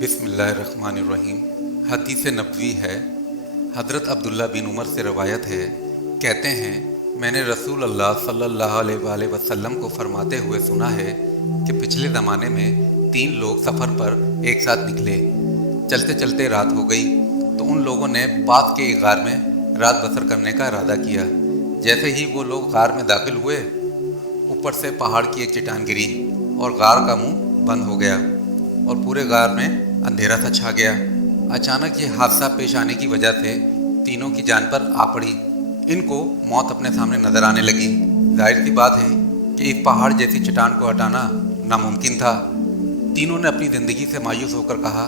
बिस्मिल्लाहिर्रहमानिर्रहीम। हदीस नबवी है। हज़रत अब्दुल्ला बिन उमर से रवायत है, कहते हैं मैंने रसूल अल्लाह सल्लल्लाहु अलैहि वसल्लम को फरमाते हुए सुना है कि पिछले ज़माने में 3 लोग सफ़र पर एक साथ निकले। चलते चलते रात हो गई तो उन लोगों ने पास के एक गार में रात बसर करने का इरादा किया। जैसे ही वो लोग गार में दाखिल हुए, ऊपर से पहाड़ की एक चट्टान गिरी और गार का मुंह बंद हो गया और पूरे गार में अंधेरा सा छा गया। अचानक ये हादसा पेश आने की वजह से तीनों की जान पर आ पड़ी। इनको मौत अपने सामने नजर आने लगी। जाहिर सी बात है कि इस पहाड़ जैसी चट्टान को हटाना नामुमकिन था। तीनों ने अपनी ज़िंदगी से मायूस होकर कहा,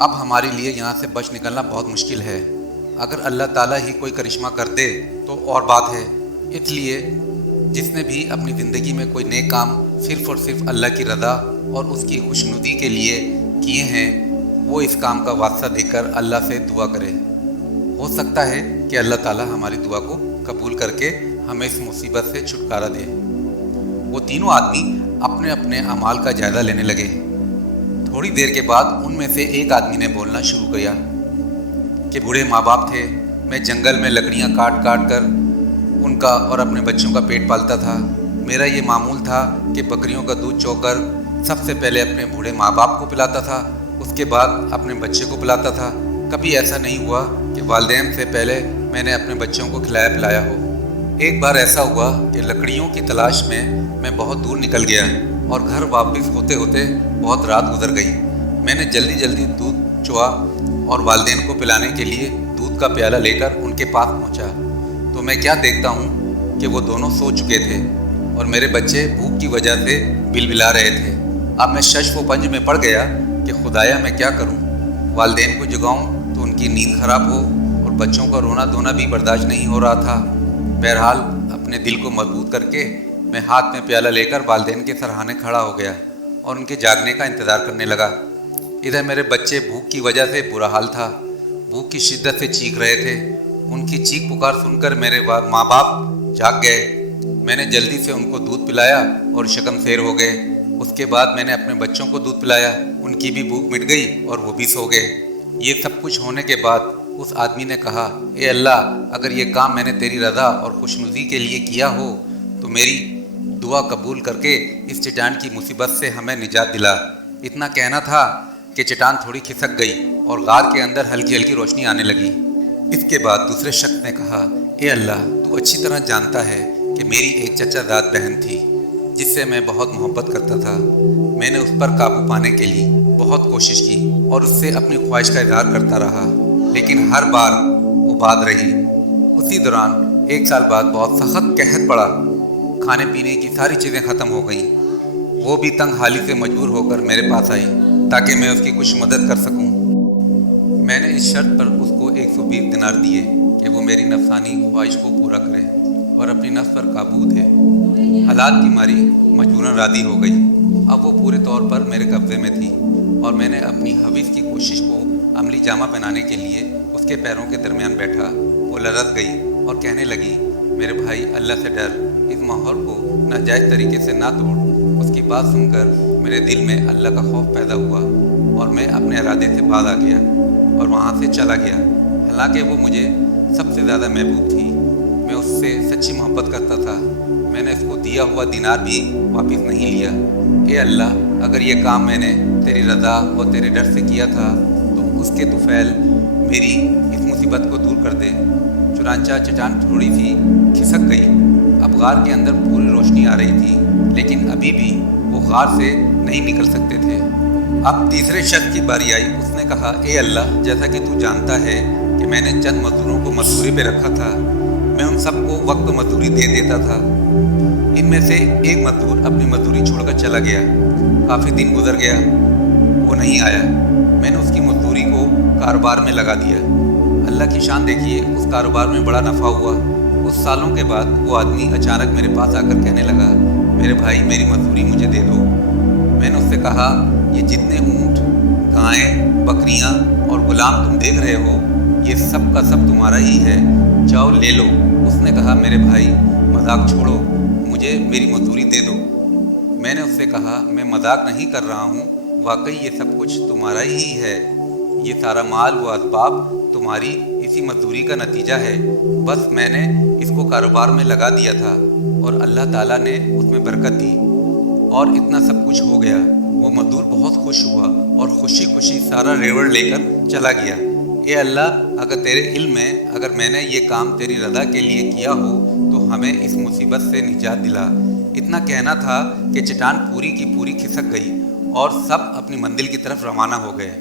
अब हमारे लिए यहाँ से बच निकलना बहुत मुश्किल है। अगर अल्लाह ताला ही कोई करिश्मा कर दे तो और बात है। इसलिए जिसने भी अपनी ज़िंदगी में कोई नेक काम सिर्फ़ और सिर्फ अल्लाह की रज़ा और उसकी खुशनुदी के लिए किए हैं, वो इस काम का वास्ता देकर अल्लाह से दुआ करे। हो सकता है कि अल्लाह ताला हमारी दुआ को कबूल करके हमें इस मुसीबत से छुटकारा दे। वो तीनों आदमी अपने अपने अमाल का जायज़ा लेने लगे। थोड़ी देर के बाद उनमें से एक आदमी ने बोलना शुरू किया कि बूढ़े माँ बाप थे। मैं जंगल में लकड़ियाँ काट काट कर उनका और अपने बच्चों का पेट पालता था। मेरा ये मामूल था कि बकरियों का दूध चोकर सबसे पहले अपने बूढ़े माँ बाप को पिलाता था, उसके बाद अपने बच्चे को पिलाता था। कभी ऐसा नहीं हुआ कि वालिदैन से पहले मैंने अपने बच्चों को खिलाया पिलाया हो। एक बार ऐसा हुआ कि लकड़ियों की तलाश में मैं बहुत दूर निकल गया और घर वापस होते होते बहुत रात गुजर गई। मैंने जल्दी जल्दी दूध चुआ और वालिदैन को पिलाने के लिए दूध का प्याला लेकर उनके पास पहुंचा तो मैं क्या देखता हूं कि वो दोनों सो चुके थे और मेरे बच्चे भूख की वजह से बिलबिला रहे थे। अब मैं शश व पंज में पड़ गया कि खुदाया मैं क्या करूं। वालिदैन को जगाऊं तो उनकी नींद खराब हो और बच्चों का रोना धोना भी बर्दाश्त नहीं हो रहा था। बहरहाल अपने दिल को मजबूत करके मैं हाथ में प्याला लेकर वालिदैन के सरहाने खड़ा हो गया और उनके जागने का इंतज़ार करने लगा। इधर मेरे बच्चे भूख की वजह से बुरा हाल था, भूख की शिद्दत से चीख रहे थे। उनकी चीख पुकार सुनकर मेरे माँ बाप जाग गए। मैंने जल्दी से उनको दूध पिलाया और शकमशेर हो गए। उसके बाद मैंने अपने बच्चों को दूध पिलाया, उनकी भी भूख मिट गई और वो भी सो गए। ये सब कुछ होने के बाद उस आदमी ने कहा, ए अल्लाह, अगर ये काम मैंने तेरी रज़ा और खुशनुदी के लिए किया हो तो मेरी दुआ कबूल करके इस चट्टान की मुसीबत से हमें निजात दिला। इतना कहना था कि चट्टान थोड़ी खिसक गई और गार के अंदर हल्की हल्की रोशनी आने लगी। इसके बाद दूसरे शख्स ने कहा, ए अल्लाह, तू अच्छी तरह जानता है कि मेरी एक चचाजाद बहन थी जिससे मैं बहुत मोहब्बत करता था। मैंने उस पर काबू पाने के लिए बहुत कोशिश की और उससे अपनी ख्वाहिश का इजहार करता रहा, लेकिन हर बार वो बात रही। उसी दौरान 1 साल बाद बहुत सख्त कहर पड़ा। खाने पीने की सारी चीज़ें ख़त्म हो गईं। वो भी तंग हाली से मजबूर होकर मेरे पास आई ताकि मैं उसकी कुछ मदद कर सकूं। मैंने इस शर्त पर उसको 120 दिनार दिए कि वो मेरी नफसानी ख्वाहिश को पूरा करे और अपनी नफ्स पर काबू दे। हालात की मारी मजबूरन राज़ी हो गई। अब वो पूरे तौर पर मेरे कब्ज़े में थी और मैंने अपनी हवीस की कोशिश को अमली जामा पहनाने के लिए उसके पैरों के दरमियान बैठा। वो लरज़ गई और कहने लगी, मेरे भाई, अल्लाह से डर, इस माहौल को नाजायज़ तरीके से ना तोड़। उसकी बात सुनकर मेरे दिल में अल्लाह का खौफ पैदा हुआ और मैं अपने इरादे से बाज आ गया और वहाँ से चला गया। हालांकि वो मुझे सबसे ज़्यादा महबूब थी, मैं उससे सच्ची मोहब्बत करता था। मैंने उसको दिया हुआ दिनार भी वापस नहीं लिया। ए अल्लाह, अगर ये काम मैंने तेरी रज़ा और तेरे डर से किया था तो उसके तुफैल मेरी इस मुसीबत को दूर कर दे। चुनांचा चट्टान थोड़ी सी खिसक गई। अब गार के अंदर पूरी रोशनी आ रही थी, लेकिन अभी भी वो गार से नहीं निकल सकते थे। अब तीसरे शख्स की बारी आई। उसने कहा, ए अल्लाह, जैसा कि तू जानता है कि मैंने चंद मजदूरों को मजदूरी पे रखा था, मैं उन सबको वक्त मजदूरी दे देता था। इनमें से एक मजदूर अपनी मजदूरी छोड़कर चला गया। काफ़ी दिन गुजर गया, वो नहीं आया। मैंने उसकी मजदूरी को कारोबार में लगा दिया। अल्लाह की शान देखिए, उस कारोबार में बड़ा नफ़ा हुआ। कुछ सालों के बाद वो आदमी अचानक मेरे पास आकर कहने लगा, मेरे भाई, मेरी मजदूरी मुझे दे दो। मैंने उससे कहा, ये जितने ऊँट, गायें, बकरियाँ और गुलाम तुम देख रहे हो, ये सब का सब तुम्हारा ही है, जाओ ले लो। उसने कहा, मेरे भाई, मजाक छोड़ो, मुझे मेरी मजदूरी दे दो। मैंने उससे कहा, मैं मजाक नहीं कर रहा हूँ, वाकई ये सब कुछ तुम्हारा ही है। ये सारा माल व असबाब तुम्हारी इसी मजदूरी का नतीजा है। बस मैंने इसको कारोबार में लगा दिया था और अल्लाह ताला ने उसमें बरकत दी और इतना सब कुछ हो गया। वो मजदूर बहुत खुश हुआ और खुशी खुशी सारा रेवड़ लेकर चला गया। ए अल्लाह, अगर तेरे इल्म में अगर मैंने ये काम तेरी रज़ा के लिए किया हो तो हमें इस मुसीबत से निजात दिला। इतना कहना था कि चट्टान पूरी की पूरी खिसक गई और सब अपनी मंजिल की तरफ रवाना हो गए।